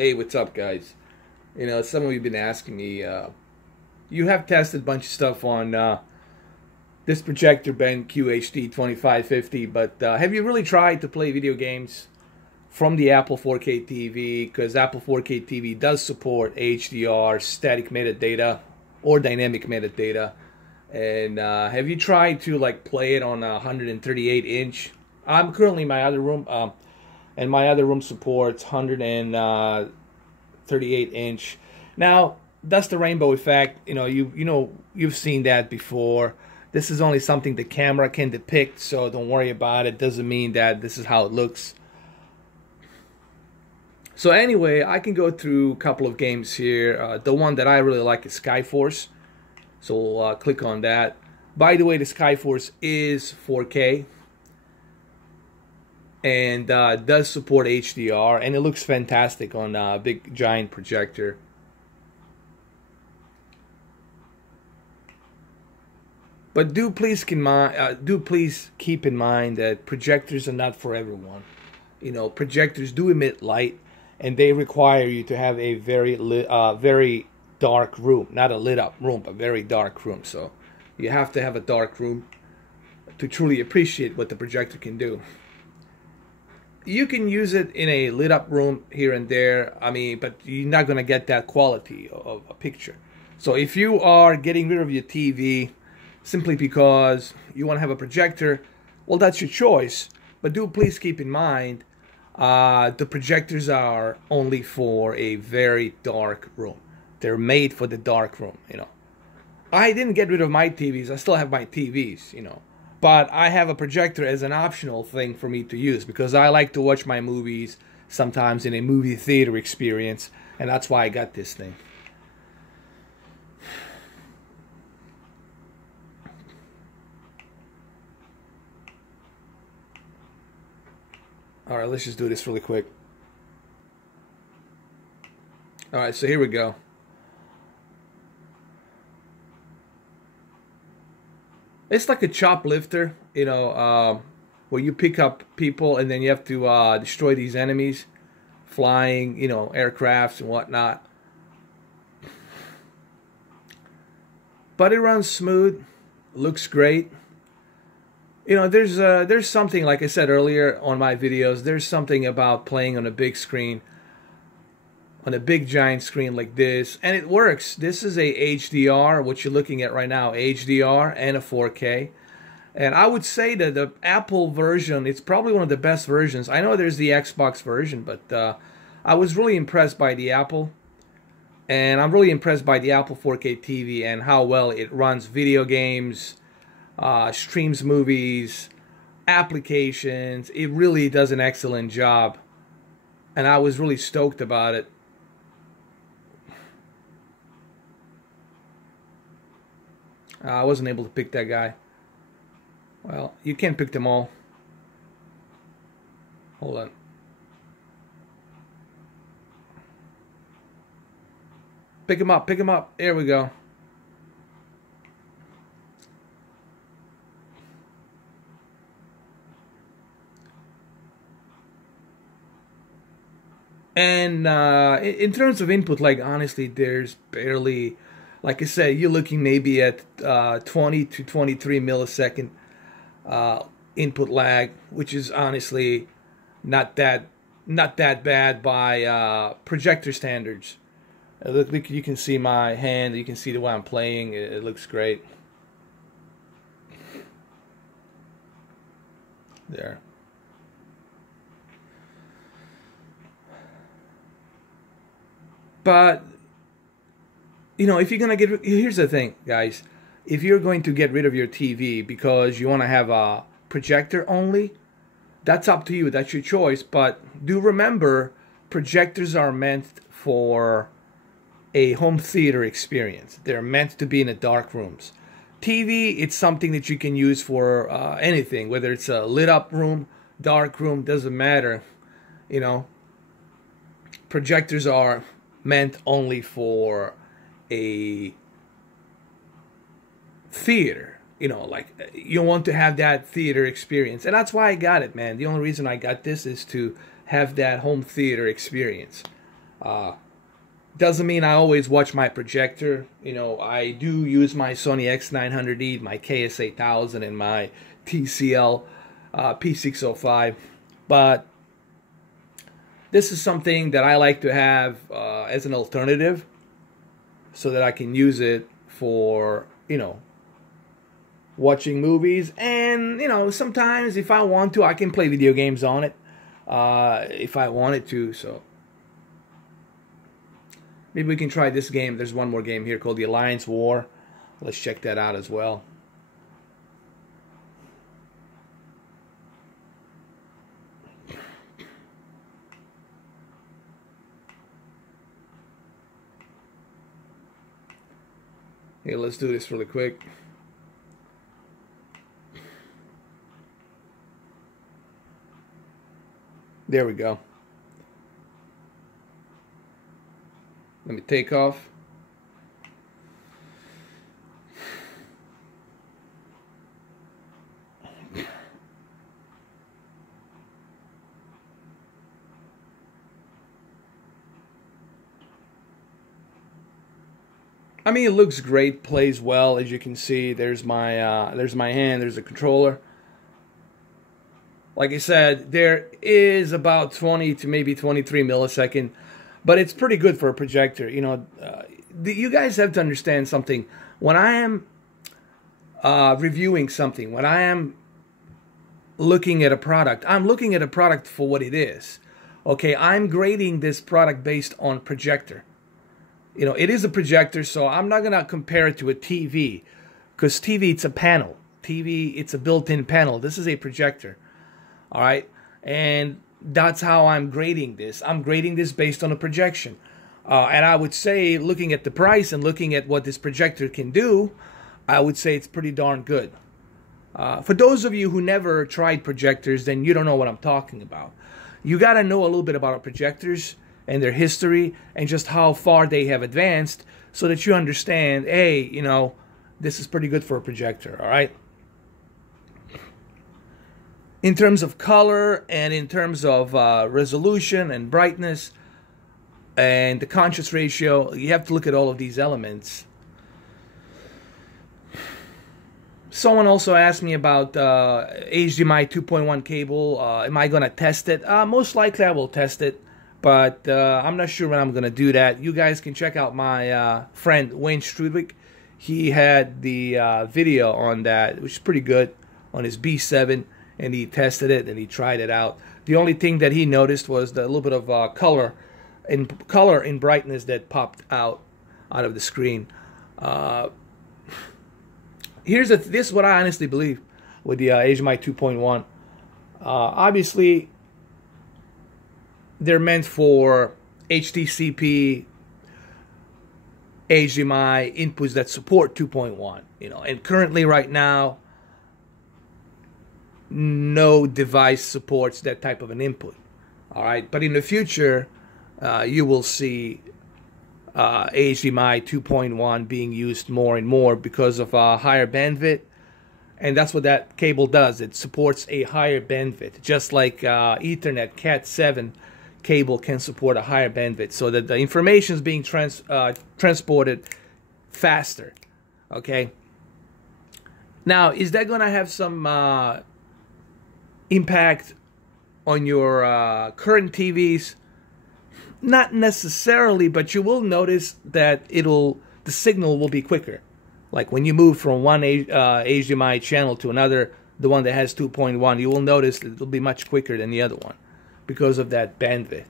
Hey, what's up, guys? Some of you have been asking me. You have tested a bunch of stuff on this projector, BenQ HD 2550, but have you really tried to play video games from the Apple 4K TV? Because Apple 4K TV does support HDR, static metadata, or dynamic metadata. And have you tried to play it on a 138 inch? I'm currently in my other room. And my other room supports 138 inch. Now that's the rainbow effect. You've seen that before. This is only something the camera can depict, so don't worry about it. Doesn't mean that this is how it looks. So anyway, I can go through a couple of games here. The one that I really like is Skyforce, so we'll click on that. By the way, the Skyforce is 4K and does support HDR, and it looks fantastic on a big giant projector. But do please keep in mind that projectors are not for everyone. Projectors do emit light, and they require you to have a very dark room, not a lit up room, but very dark room. So you have to have a dark room to truly appreciate what the projector can do. You can use it in a lit up room here and there, but you're not going to get that quality of a picture. So if you are getting rid of your TV simply because you want to have a projector, well, that's your choice. But do please keep in mind, the projectors are only for a very dark room. They're made for the dark room, I didn't get rid of my TVs. I still have my TVs, But I have a projector as an optional thing for me to use because I like to watch my movies sometimes in a movie theater experience, and that's why I got this thing. Alright, let's just do this really quick. Alright, so here we go. It's like a choplifter, where you pick up people and then you have to destroy these enemies, flying, aircrafts and whatnot. But it runs smooth, looks great. There's something, like I said earlier on my videos, there's something about playing on a big screen, on a big giant screen like this, and it works. This is a HDR, what you're looking at right now, HDR and a 4K. And I would say that the Apple version, it's probably one of the best versions. I know there's the Xbox version, but I was really impressed by the Apple. And I'm really impressed by the Apple 4K TV and how well it runs video games, streams movies, applications. It really does an excellent job. And I was really stoked about it. I wasn't able to pick that guy. Well, you can't pick them all. Hold on. Pick him up, pick him up. There we go. And in terms of input, honestly, there's barely, like I said, you're looking maybe at 20 to 23 millisecond input lag, which is honestly not that bad by projector standards. Look, you can see my hand, you can see the way I'm playing. It looks great. There. But if you're gonna here's the thing, guys. If you're going to get rid of your TV because you want to have a projector only, that's up to you. That's your choice. But do remember, projectors are meant for a home theater experience. They're meant to be in the dark rooms. TV, it's something that you can use for anything, whether it's a lit up room, dark room, doesn't matter. Projectors are meant only for a theater. You want to have that theater experience, and that's why I got it, man. The only reason I got this is to have that home theater experience. Doesn't mean I always watch my projector. You know, I do use my Sony X900E, my KS8000, and my TCL P605. But this is something that I like to have as an alternative, so that I can use it for, you know, watching movies. And, you know, sometimes if I want to, I can play video games on it if I wanted to. So maybe we can try this game. There's one more game here called the Alliance War. Let's check that out as well. Here, let's do this really quick. There we go. Let me take off. I mean, it looks great, plays well. As you can see, there's my hand, there's a controller. Like I said, there is about 20 to maybe 23 millisecond, but it's pretty good for a projector. You know, you guys have to understand something. When I am reviewing something, when I am looking at a product, I'm looking at a product for what it is. Okay, I'm grading this product based on projector. You know, it is a projector, so I'm not going to compare it to a TV, because TV, it's a panel. TV, it's a built-in panel. This is a projector. All right, and that's how I'm grading this. I'm grading this based on a projection. And I would say, looking at the price and looking at what this projector can do, I would say it's pretty darn good. For those of you who never tried projectors, then you don't know what I'm talking about. You got to know a little bit about projectors and their history and just how far they have advanced, so that you understand, hey, you know, this is pretty good for a projector, all right? In terms of color and in terms of resolution and brightness and the contrast ratio, you have to look at all of these elements. Someone also asked me about HDMI 2.1 cable. Am I going to test it? Most likely I will test it, but I'm not sure when I'm going to do that. You guys can check out my friend Wayne Strudwick. He had the video on that, which is pretty good, on his B7. And he tested it and he tried it out. The only thing that he noticed was the little bit of color in brightness that popped out of the screen. This is what I honestly believe with the HDMI 2.1. Obviously, they're meant for HDCP, HDMI inputs that support 2.1. You know, and currently, right now, no device supports that type of an input. All right, but in the future, you will see HDMI 2.1 being used more and more because of higher bandwidth, and that's what that cable does. It supports a higher bandwidth, just like Ethernet Cat7 cable can support a higher bandwidth, so that the information is being transported faster. Okay. Now, is that going to have some impact on your current TVs? Not necessarily, but you will notice that the signal will be quicker. Like when you move from one HDMI channel to another, the one that has 2.1, you will notice that it'll be much quicker than the other one because of that bandwidth.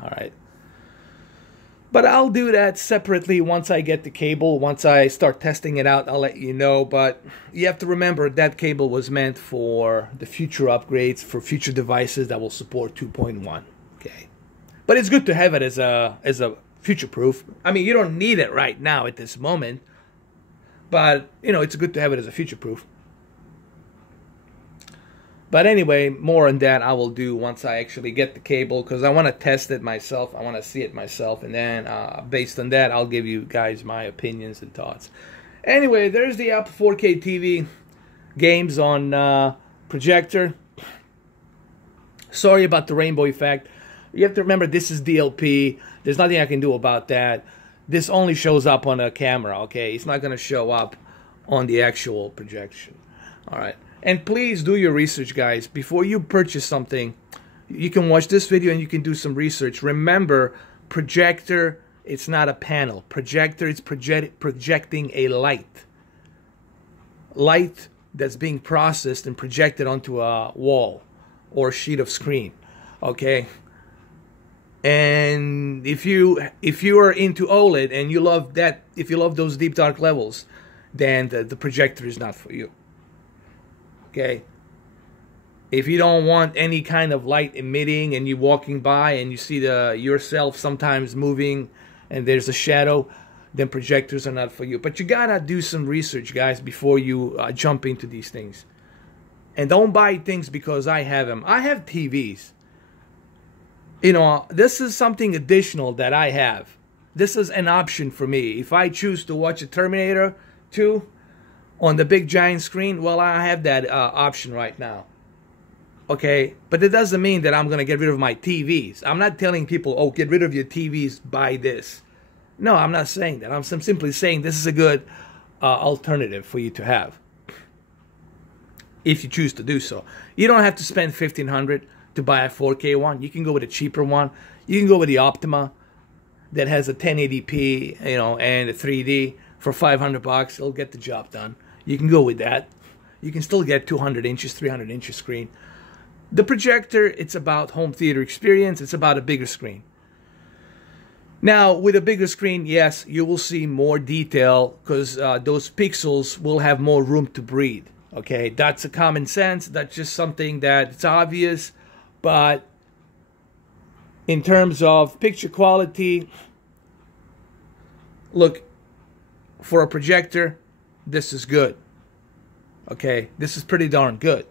All right. But I'll do that separately once I get the cable. Once I start testing it out, I'll let you know. But you have to remember that cable was meant for the future upgrades, for future devices that will support 2.1. Okay. But it's good to have it as a future proof. I mean, you don't need it right now at this moment. But, you know, it's good to have it as a future proof. But anyway, more on that I will do once I actually get the cable, because I want to test it myself. I want to see it myself, and then based on that, I'll give you guys my opinions and thoughts. Anyway, there's the Apple 4K TV games on projector. Sorry about the rainbow effect, You have to remember this is DLP. There's nothing I can do about that. This only shows up on a camera, okay? It's not going to show up on the actual projection. All right. And please do your research, guys. Before you purchase something, you can watch this video and you can do some research. Remember, projector, it's not a panel. Projector is projecting a light. Light that's being processed and projected onto a wall or a sheet of screen, okay? And if you are into OLED and you love that, if you love those deep dark levels, then the projector is not for you. Okay? If you don't want any kind of light emitting and you're walking by and you see yourself sometimes moving and there's a shadow, then projectors are not for you. But you gotta do some research, guys, before you jump into these things. And don't buy things because I have them. I have TVs. You know, this is something additional that I have. This is an option for me. If I choose to watch a Terminator 2 on the big giant screen, well, I have that option right now. Okay, but it doesn't mean that I'm going to get rid of my TVs. I'm not telling people, oh, get rid of your TVs, buy this. No, I'm not saying that. I'm simply saying this is a good alternative for you to have if you choose to do so. You don't have to spend $1,500 to buy a 4K one. You can go with a cheaper one. You can go with the Optima that has a 1080p, you know, and a 3D for $500. It'll get the job done. You can go with that. You can still get 200 inches, 300 inches screen. The projector, it's about home theater experience. It's about a bigger screen. Now, with a bigger screen, yes, you will see more detail because those pixels will have more room to breathe. Okay, that's a common sense. That's just something that it's obvious. But in terms of picture quality, look, for a projector, this is good. Okay, this is pretty darn good.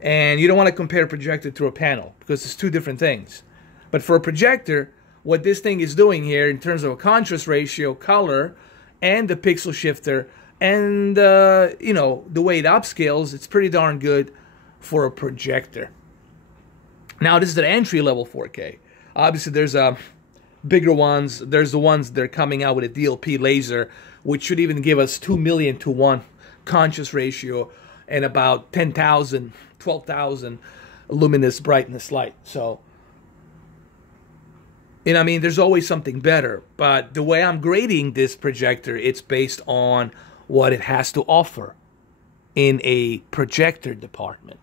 And you don't want to compare a projector to a panel because it's two different things. But for a projector, what this thing is doing here in terms of a contrast ratio, color, and the pixel shifter, and you know, the way it upscales, it's pretty darn good for a projector. Now, this is an entry-level 4K. Obviously, there's bigger ones. There's the ones that are coming out with a DLP laser, which should even give us 2 million to 1 contrast ratio and about 10,000, 12,000 luminous brightness light. So, you know, I mean, there's always something better. But the way I'm grading this projector, it's based on what it has to offer in a projector department.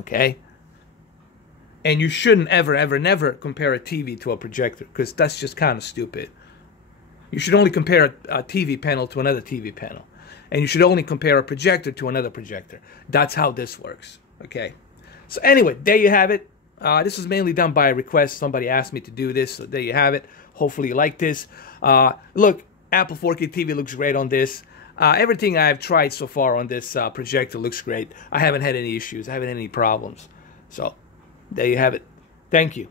Okay? And you shouldn't ever, ever, never compare a TV to a projector because that's just kind of stupid. You should only compare a TV panel to another TV panel. And you should only compare a projector to another projector. That's how this works. Okay? So anyway, there you have it. This is mainly done by request. Somebody asked me to do this, so there you have it. Hopefully you like this. Look, Apple 4K TV looks great on this. Everything I've tried so far on this projector looks great. I haven't had any issues. I haven't had any problems. So, there you have it. Thank you.